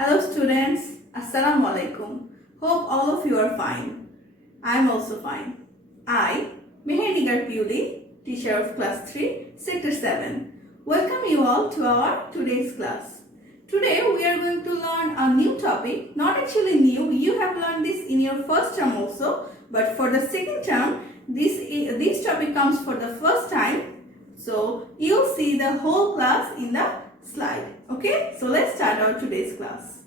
Hello students, Assalamu alaikum. Hope all of you are fine. I am also fine. I, Mehenigar Puli, teacher of class 3, sector 7, welcome you all to our today's class. Today we are going to learn a new topic, not actually new, you have learned this in your first term also, but for the second term, this topic comes for the first time. So you'll see the whole class in the slide. Okay, so let's start our today's class.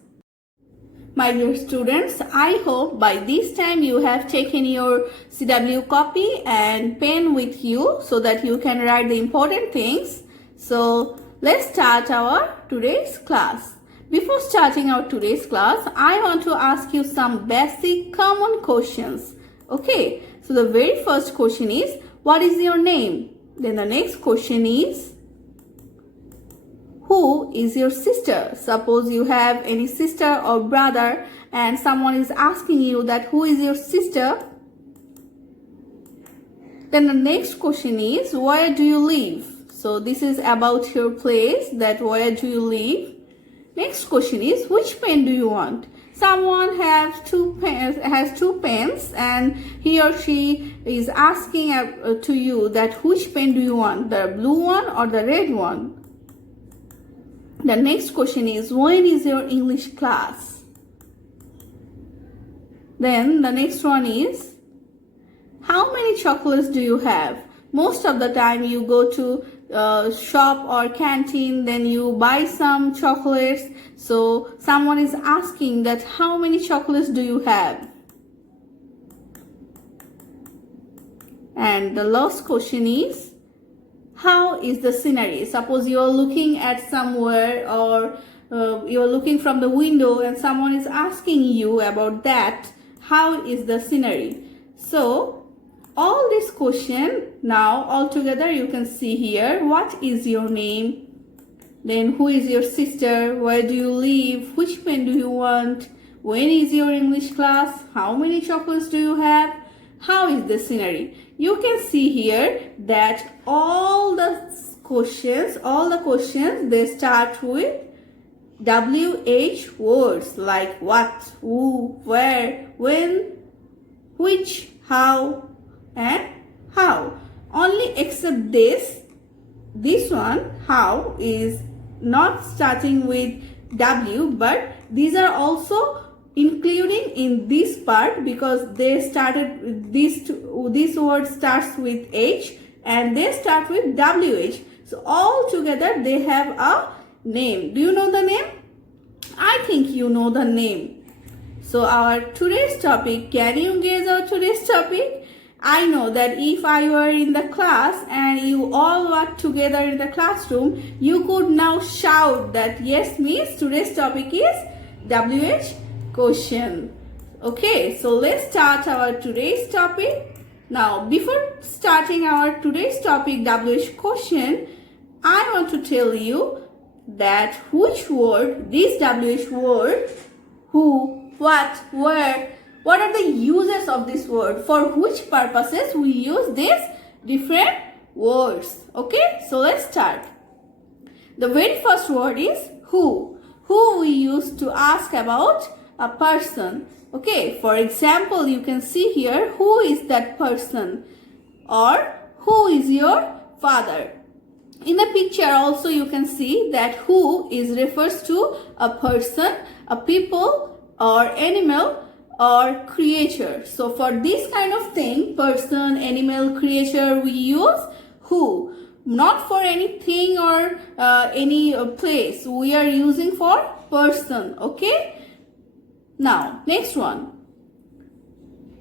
My dear students, I hope by this time you have taken your CW copy and pen with you so that you can write the important things. So let's start our today's class. Before starting our today's class, I want to ask you some basic common questions. Okay, so the very first question is, what is your name? Then the next question is, who is your sister? Suppose you have any sister or brother and someone is asking you that who is your sister? Then the next question is, where do you live? So this is about your place, that where do you live? Next question is, which pen do you want? Someone has two pens and he or she is asking to you that which pen do you want, the blue one or the red one? The next question is, when is your English class? Then the next one is, how many chocolates do you have? Most of the time you go to shop or canteen, then you buy some chocolates. So someone is asking that how many chocolates do you have? And the last question is, how is the scenery? Suppose you are looking at somewhere or you are looking from the window and someone is asking you about that. How is the scenery? So all this question now all together you can see here. What is your name? Then who is your sister? Where do you live? Which pen do you want? When is your English class? How many chocolates do you have? How is the scenery? You can see here that all the questions, they start with WH words like what, who, where, when, which, how, and how. Only except this one, how, is not starting with W, but these are also including in this part because they started with this word starts with H and they start with WH. So all together they have a name. Do you know the name? I think you know the name. So our today's topic, can you guess our today's topic? I know that if I were in the class and you all were together in the classroom, you could now shout that yes, miss, today's topic is WH question. Okay, so let's start our today's topic. Now, before starting our today's topic WH question, I want to tell you that which word, this WH word, who, what, where, what are the uses of this word? For which purposes we use these different words? Okay, so let's start. The very first word is who. Who we use to ask about a person. Okay, for example, you can see here, who is that person? Or who is your father? In the picture also you can see that who is refers to a person, a people, or animal, or creature. So for this kind of thing, person, animal, creature, we use who. Not for anything or any place. We are using for person. Okay. Now, next one.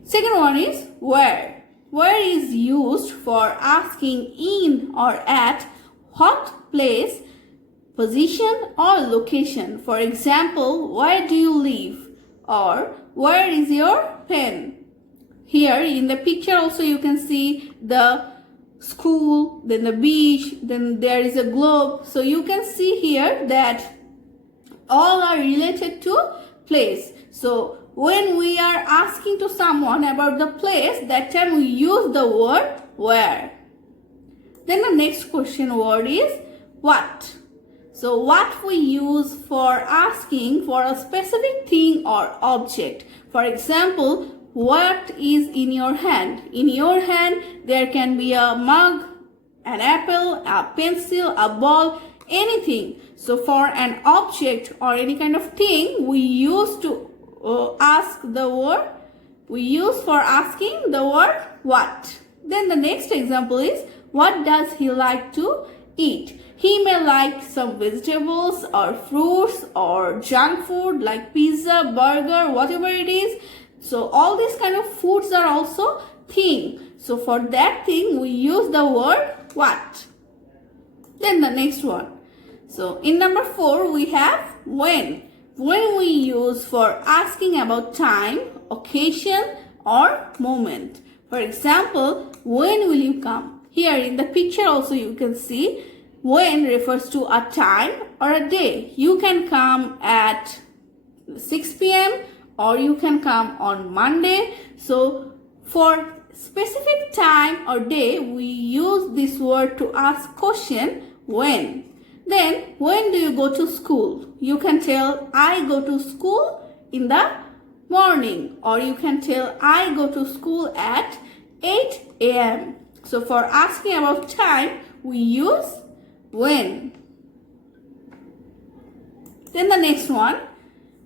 Second one is where. Where is used for asking in or at what place, position or location. For example, where do you live? Or where is your pen? Here in the picture also you can see the school, then the beach, then there is a globe. So you can see here that all are related to place. So when we are asking to someone about the place, that time we use the word where. Then the next question word is what. So what we use for asking for a specific thing or object. For example, what is in your hand? In your hand, there can be a mug, an apple, a pencil, a ball, anything. So for an object or any kind of thing, we use to ask the word. We use for asking the word what. Then the next example is, what does he like to eat? He may like some vegetables or fruits or junk food like pizza, burger, whatever it is. So all these kind of foods are also thing. So for that thing, we use the word what. Then the next one. So in number 4, we have when. When we use for asking about time, occasion or moment. For example, when will you come? Here in the picture also you can see when refers to a time or a day. You can come at 6 p.m. or you can come on Monday. So for specific time or day, we use this word to ask question when. Then when do you go to school? You can tell I go to school in the morning, or you can tell I go to school at 8 a.m. So for asking about time, we use when. Then the next one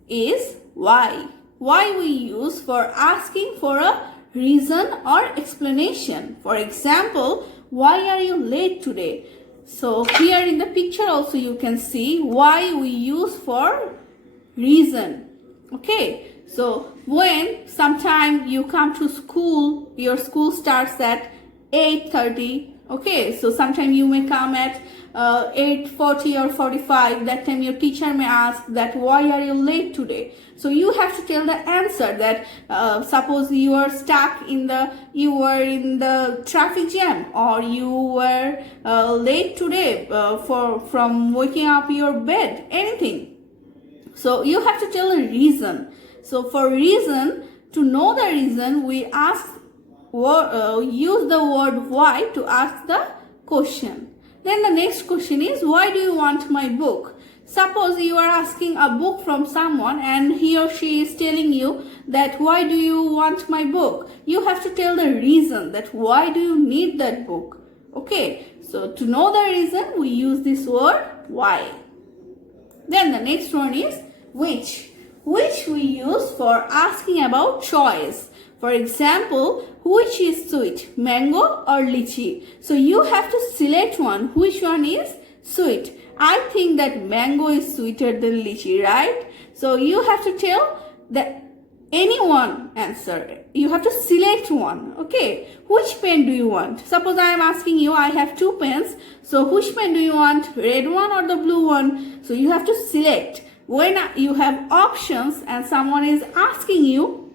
is why. Why we use for asking for a reason or explanation. For example, why are you late today? So here in the picture also you can see why we use for reason. Okay, so when sometime you come to school, your school starts at 8:30. Okay, so sometime you may come at 8:40 or 45. That time your teacher may ask that why are you late today? So you have to tell the answer that suppose you are stuck you were in the traffic jam, or you were late today from waking up your bed, anything. So you have to tell a reason. So for reason, to know the reason, we use the word why to ask the question. Then the next question is, why do you want my book? Suppose you are asking a book from someone and he or she is telling you that why do you want my book? You have to tell the reason that why do you need that book. Okay, so to know the reason, we use this word why. Then the next one is which we use for asking about choice. For example, which is sweet, mango or lychee? So you have to select one. Which one is sweet? I think that mango is sweeter than lychee, right? So you have to tell that any one answer. You have to select one. Okay, which pen do you want? Suppose I am asking you, I have 2 pens. So which pen do you want? Red one or the blue one? So you have to select. When you have options and someone is asking you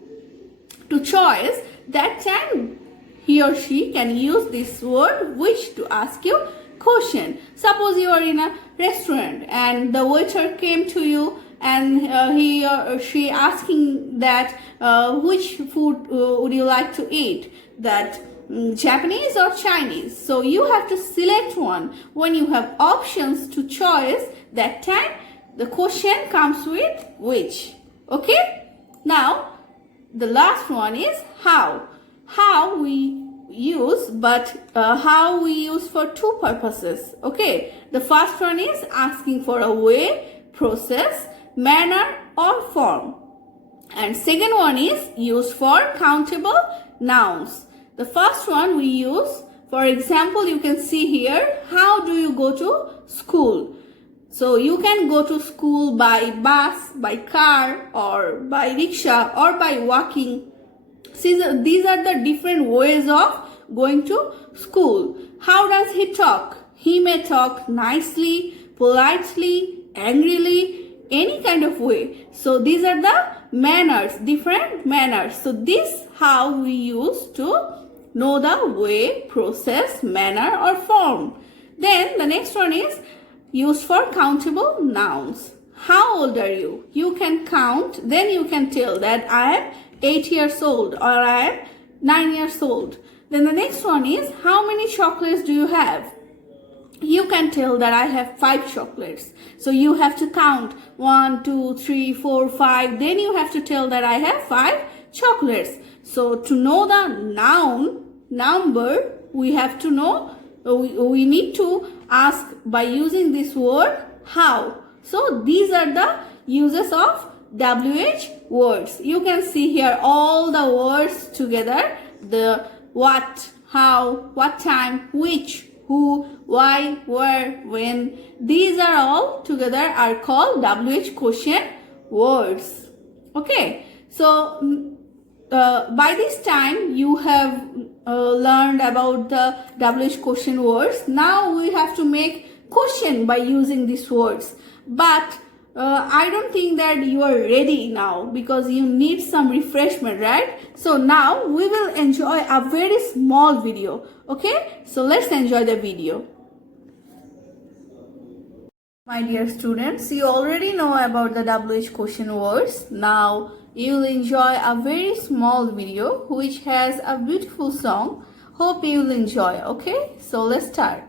to choice, that time he or she can use this word which to ask you question. Suppose you are in a restaurant and the waiter came to you and he or she asking that which food would you like to eat, that Japanese or Chinese. So you have to select one. When you have options to choice, that time the question comes with which. Okay, now the last one is how we use, but how we use for 2 purposes. Okay, the first one is asking for a way, process, manner or form, and second one is used for countable nouns. The first one we use, for example, you can see here, how do you go to school? So you can go to school by bus, by car, or by rickshaw, or by walking. See, these are the different ways of going to school. How does he talk? He may talk nicely, politely, angrily, any kind of way. So these are the manners, different manners. So this how we use to know the way, process, manner or form. Then the next one is used for countable nouns. How old are you? You can count, then you can tell that I am 8 years old or I am 9 years old. Then the next one is, how many chocolates do you have? you can tell that I have 5 chocolates. So you have to count 1, 2, 3, 4, 5. Then you have to tell that I have 5 chocolates. So to know the number, we have to know, we need to ask by using this word how. So these are the uses of WH words. You can see here all the words together. The what, how, what time, which, who, why, where, when. These are all together are called WH question words. Okay. So by this time you have learned about the WH question words. Now we have to make question by using these words. But I don't think that you are ready now because you need some refreshment, right? So now we will enjoy a very small video. Okay, so let's enjoy the video. My dear students, you already know about the WH question words. Now you will enjoy a very small video which has a beautiful song. Hope you will enjoy. Okay, so let's start.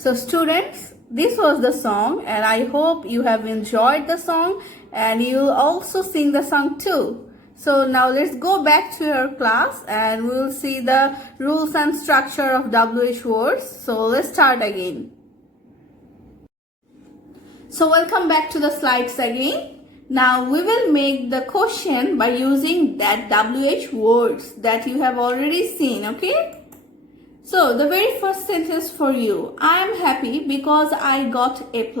So students, this was the song and I hope you have enjoyed the song and you will also sing the song too. So now let's go back to your class and we will see the rules and structure of WH words. So let's start again. So welcome back to the slides again. Now we will make the question by using that WH words that you have already seen, okay? So the very first sentence for you, I am happy because I got A+.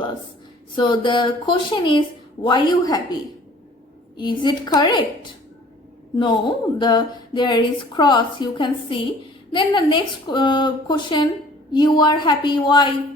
So the question is, why you happy? Is it correct? No, there is cross, you can see. Then the next question, you are happy, why?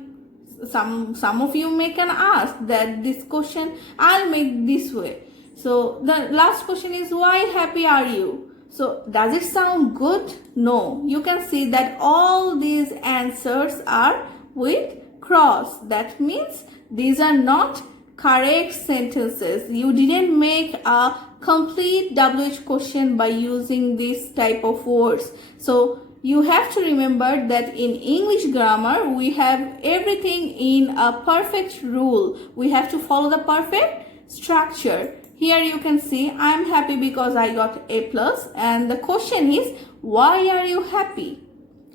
Some of you may can ask that this question, I'll make this way. So the last question is, why happy are you? So does it sound good? No. You can see that all these answers are with cross. That means these are not correct sentences. You didn't make a complete WH question by using this type of words. So you have to remember that in English grammar, we have everything in a perfect rule. We have to follow the perfect structure. Here you can see I am happy because I got A+, and the question is, why are you happy?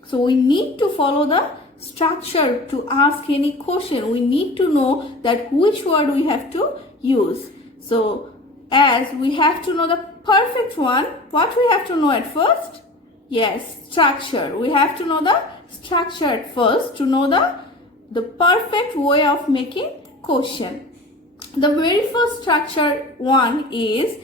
So we need to follow the structure to ask any question. We need to know that which word we have to use. So as we have to know the perfect one, what we have to know at first? Yes, structure. We have to know the structure at first to know the perfect way of making question. The very first structure one is,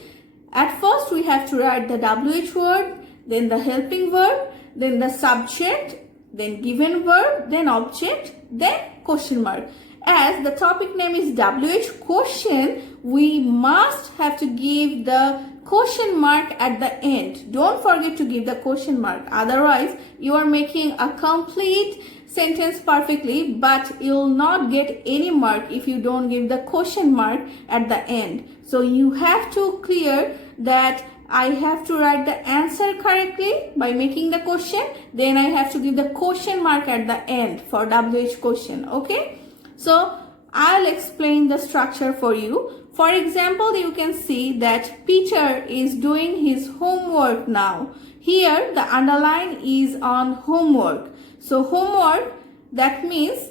at first we have to write the WH word, then the helping verb, then the subject, then given verb, then object, then question mark. as the topic name is WH question, we must have to give the question mark at the end. Don't forget to give the question mark. Otherwise, you are making a complete sentence perfectly, but you'll not get any mark if you don't give the question mark at the end. So you have to clear that I have to write the answer correctly by making the question. Then I have to give the question mark at the end for WH question. Okay. So I'll explain the structure for you. For example, you can see that Peter is doing his homework now. Here the underline is on homework. So homework, that means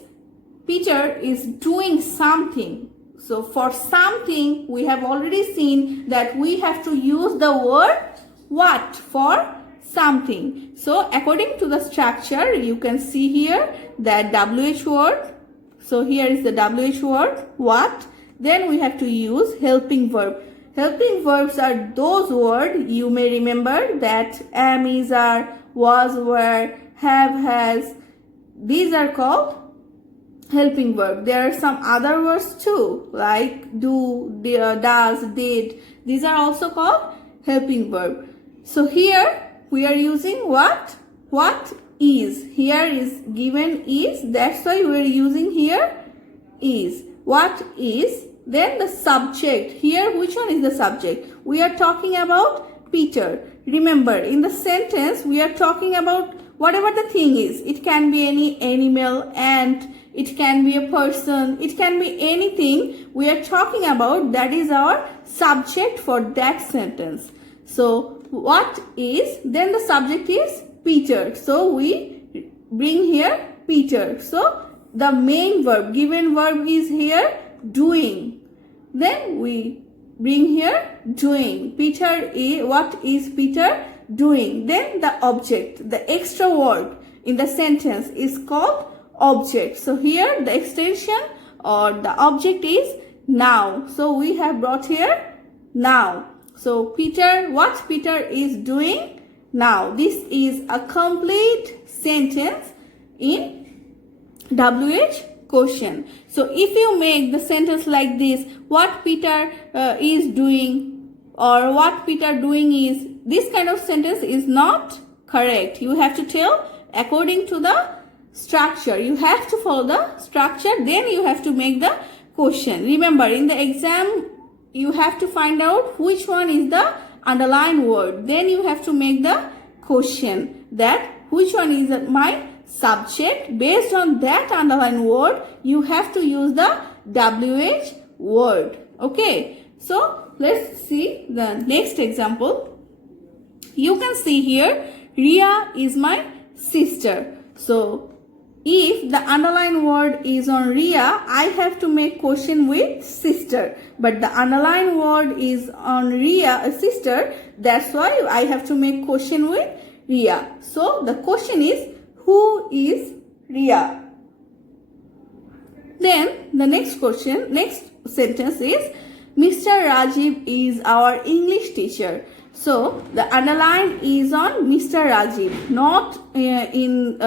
Peter is doing something. So for something, we have already seen that we have to use the word what for something. So according to the structure, you can see here that WH word. So here is the WH word, what. Then we have to use helping verb. Helping verbs are those words you may remember that am, is, are, was, were, have, has. These are called helping verb. There are some other words too, like do, does, did. These are also called helping verb. So here we are using what? What is. Here is given is. That's why we are using here is. What is. Then the subject. Here which one is the subject? We are talking about Peter. Remember, in the sentence we are talking about whatever the thing is. It can be any animal, ant, it can be a person, it can be anything we are talking about. That is our subject for that sentence. So what is, then the subject is Peter. So we bring here Peter. So the main verb, given verb is here doing. Then we bring here doing. Peter is, what is Peter doing? Then the object, the extra word in the sentence is called object. So here the extension or the object is now. So we have brought here now. So Peter, what Peter is doing now. This is a complete sentence in WH question. So if you make the sentence like this, what Peter is doing or what Peter doing is, this kind of sentence is not correct. You have to tell according to the structure. You have to follow the structure, then you have to make the question. Remember, in the exam you have to find out which one is the underlined word. Then you have to make the question that which one is my subject. Based on that underlined word, you have to use the WH word. Okay. So let's see the next example. You can see here, Ria is my sister. So if the underlined word is on Ria, I have to make question with sister. But the underlined word is on Ria, sister. That's why I have to make question with Ria. So the question is, who is Ria? Then the next question, next sentence is, Mr. Rajiv is our English teacher. So the underline is on Mr. Rajiv, not in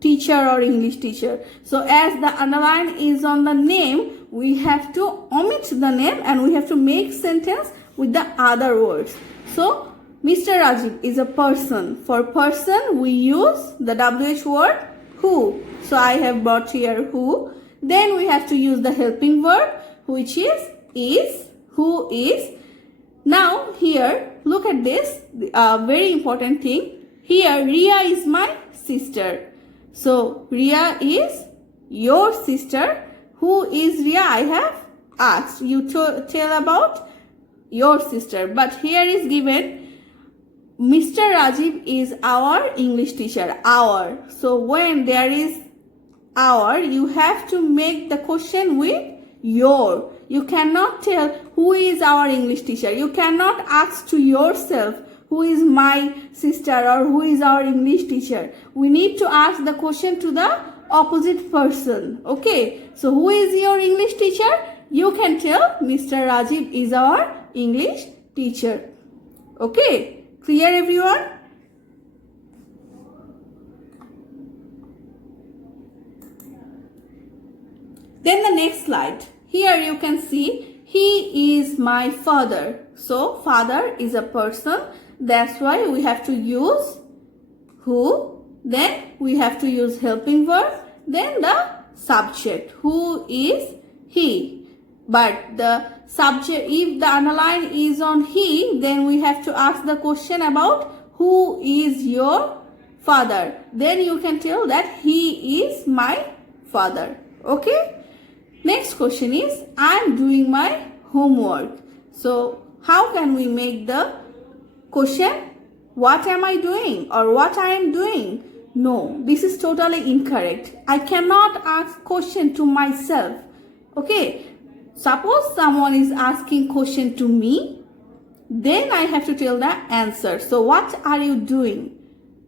teacher or English teacher. So as the underline is on the name, we have to omit the name and we have to make sentence with the other words. So Mr. Rajiv is a person. For person we use the WH word who. So I have brought here who. Then we have to use the helping verb which is, who is. Now here look at this, very important thing. Here Ria is my sister. So Ria is your sister. Who is Ria? I have asked. You tell about your sister. But here is given Mr. Rajiv is our English teacher. Our. So when there is our, you have to make the question with your. You cannot tell who is our English teacher. You cannot ask to yourself who is my sister or who is our English teacher. We need to ask the question to the opposite person. Okay. So who is your English teacher? You can tell Mr. Rajiv is our English teacher. Okay. Clear everyone? Then the next slide. Here you can see he is my father. So father is a person. That's why we have to use who. Then we have to use helping verb. Then the subject. Who is he? But the subject, if the underline is on he, then we have to ask the question about who is your father. Then you can tell that he is my father. Okay? Next question is, I am doing my homework. So, how can we make the question, what am I doing or what I am doing? No, this is totally incorrect. I cannot ask question to myself. Okay, suppose someone is asking question to me, then I have to tell the answer. So, what are you doing?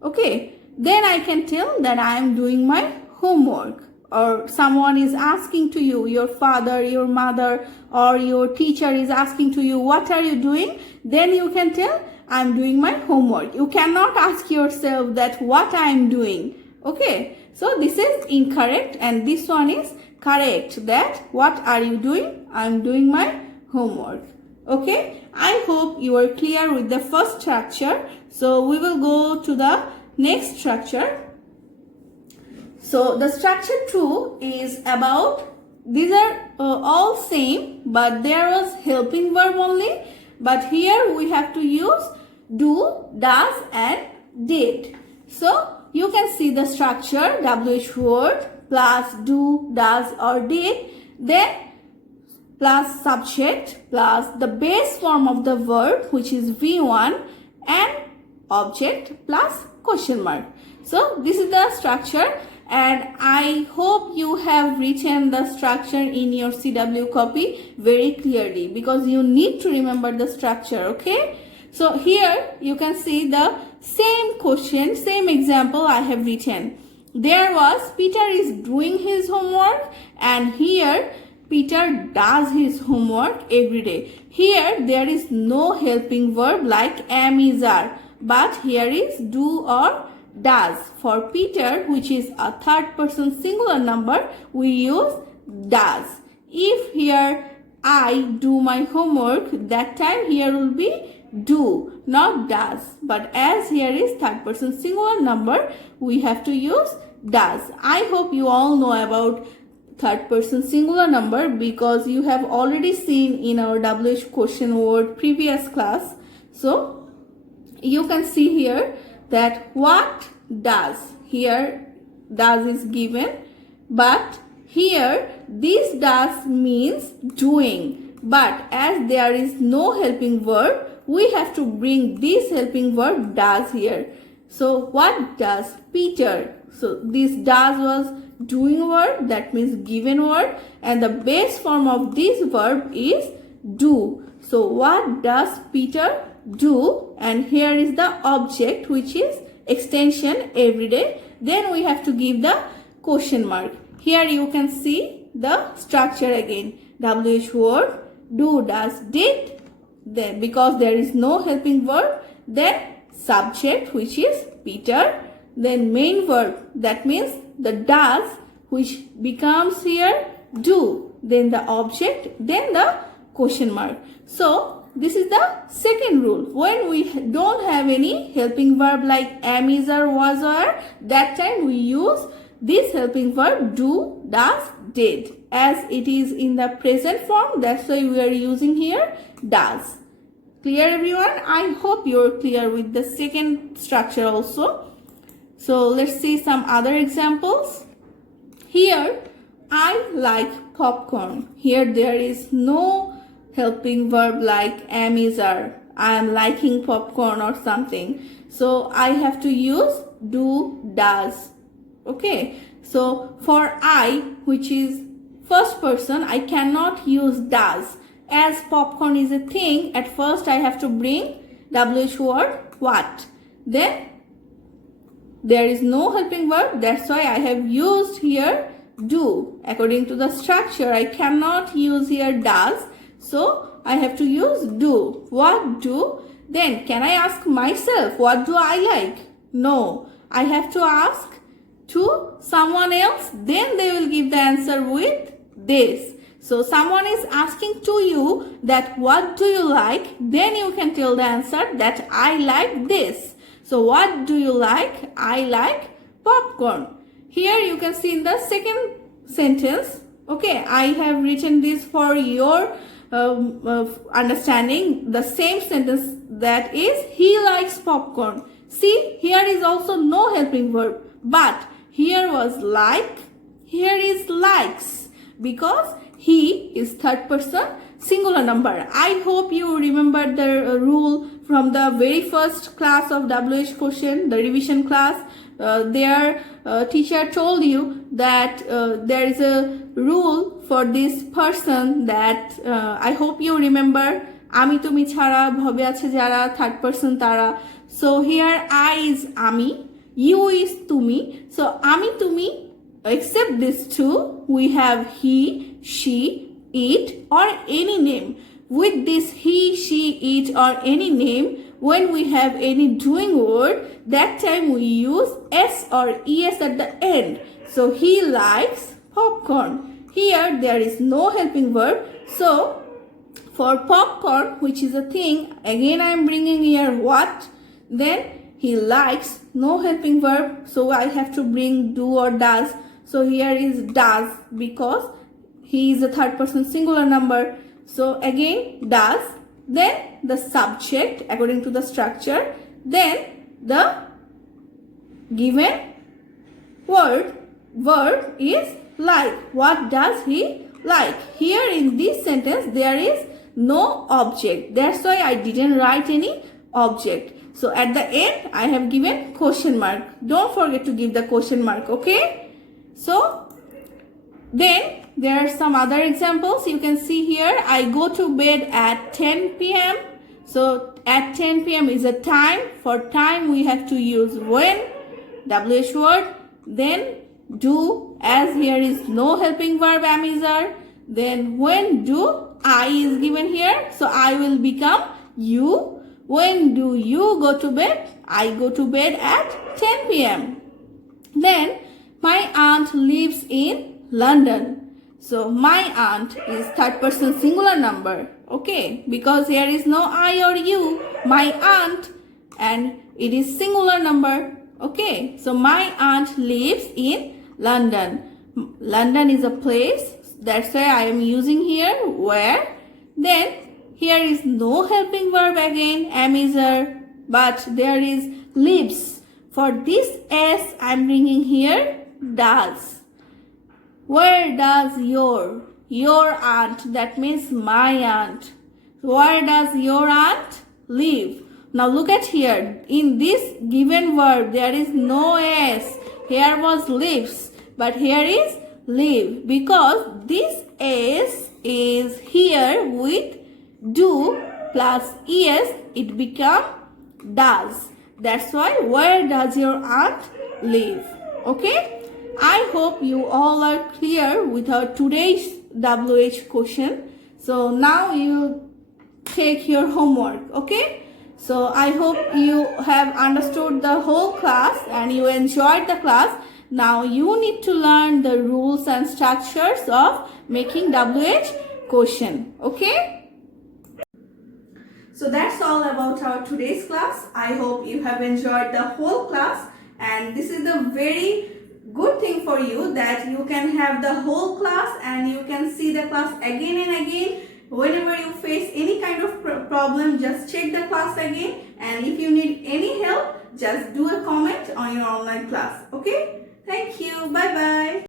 Okay, then I can tell that I am doing my homework. Or someone is asking to you, your father, your mother, or your teacher is asking to you, what are you doing? Then you can tell, I am doing my homework. You cannot ask yourself that what I am doing. Okay, so this is incorrect and this one is correct, that what are you doing? I am doing my homework. Okay, I hope you are clear with the first structure. So we will go to the next structure. So the structure 2 is about, these are all same, but there was helping verb only. But here we have to use do, does and did. So you can see the structure, WH word plus do, does or did, then plus subject plus the base form of the verb which is V1 and object plus question mark. So this is the structure. And I hope you have written the structure in your CW copy very clearly, because you need to remember the structure, okay? So here you can see the same question, same example I have written. There was Peter is doing his homework, and here Peter does his homework every day. Here there is no helping verb like am, is, are, but here is do or does. For Peter, which is a third person singular number, we use does. If here I do my homework, that time here will be do, not does. But as here is third person singular number, we have to use does. I hope you all know about third person singular number, because you have already seen in our WH question word previous class. So you can see here that what does, here does is given, but here this does means doing, but as there is no helping verb, we have to bring this helping verb does here. So what does Peter? So this does was doing word, that means given word, and the base form of this verb is do. So what does Peter do? And here is the object which is extension every day. Then we have to give the question mark. Here you can see the structure again. WH word, do, does, did. Then because there is no helping verb, then subject which is Peter. Then main verb, that means the does, which becomes here do. Then the object, then the question mark. So this is the second rule. When we don't have any helping verb like am, is, are, was, or are, that time we use this helping verb do, does, did. As it is in the present form, that's why we are using here does. Clear everyone? I hope you are clear with the second structure also. So let's see some other examples. Here, I like popcorn. Here there is no helping verb like am, is, are. I am liking popcorn or something. So I have to use do, does. Okay. So for I, which is first person, I cannot use does. As popcorn is a thing, at first I have to bring WH word what. Then there is no helping verb. That's why I have used here do. According to the structure, I cannot use here does. So I have to use do. What do? Then can I ask myself, what do I like? No. I have to ask to someone else. Then they will give the answer with this. So someone is asking to you that what do you like? Then you can tell the answer that I like this. So what do you like? I like popcorn. Here you can see in the second sentence. Okay, I have written this for your understanding. The same sentence, that is, he likes popcorn. See, here is also no helping verb, but here was like, here is likes, because he is third person singular number. I hope you remember the rule from the very first class of WH question, the revision class. Their teacher told you that there is a rule for this person that I hope you remember. আমি তুমি ছাড়া ভবে আছে যারা, third person তারা. So here I is আমি, you is তুমি. So আমি তুমি, except these two, we have he, she, it or any name. With this he, she, it or any name, when we have any doing word, that time we use s or es at the end. So he likes popcorn. Here there is no helping verb. So for popcorn, which is a thing, again I am bringing here what? Then he likes, no helping verb. So I have to bring do or does. So here is does, because he is a third person singular number. So again does, then the subject according to the structure, then the given verb is like. What does he like? Here in this sentence there is no object. That's why I didn't write any object. So at the end I have given question mark. Don't forget to give the question mark, okay? So then there are some other examples. You can see here, I go to bed at 10 p.m. So at 10 p.m. is a time. For time we have to use when, WH word, then do, as here is no helping verb am is are. Then when do, I is given here. So I will become you. When do you go to bed? I go to bed at 10 p.m. Then my aunt lives in London. So my aunt is third person singular number. Okay, because here is no I or you. My aunt, and it is singular number. Okay, so my aunt lives in London. London is a place. That's why I am using here where. Then here is no helping verb again, am is are, but there is lives. For this s I am bringing here does. Where does your aunt, that means my aunt, where does your aunt live? Now look at here, in this given verb there is no s. Here was lives, but here is live, because this s is here with do plus es, it become does. That's why where does your aunt live? Okay, I hope you all are clear with our today's WH question. So now you take your homework, okay? So I hope you have understood the whole class and you enjoyed the class. Now you need to learn the rules and structures of making WH question, okay? So that's all about our today's class. I hope you have enjoyed the whole class, and this is the very good thing for you that you can have the whole class and you can see the class again and again. Whenever you face any kind of problem, just check the class again, and if you need any help, just do a comment on your online class. Okay, thank you, bye bye.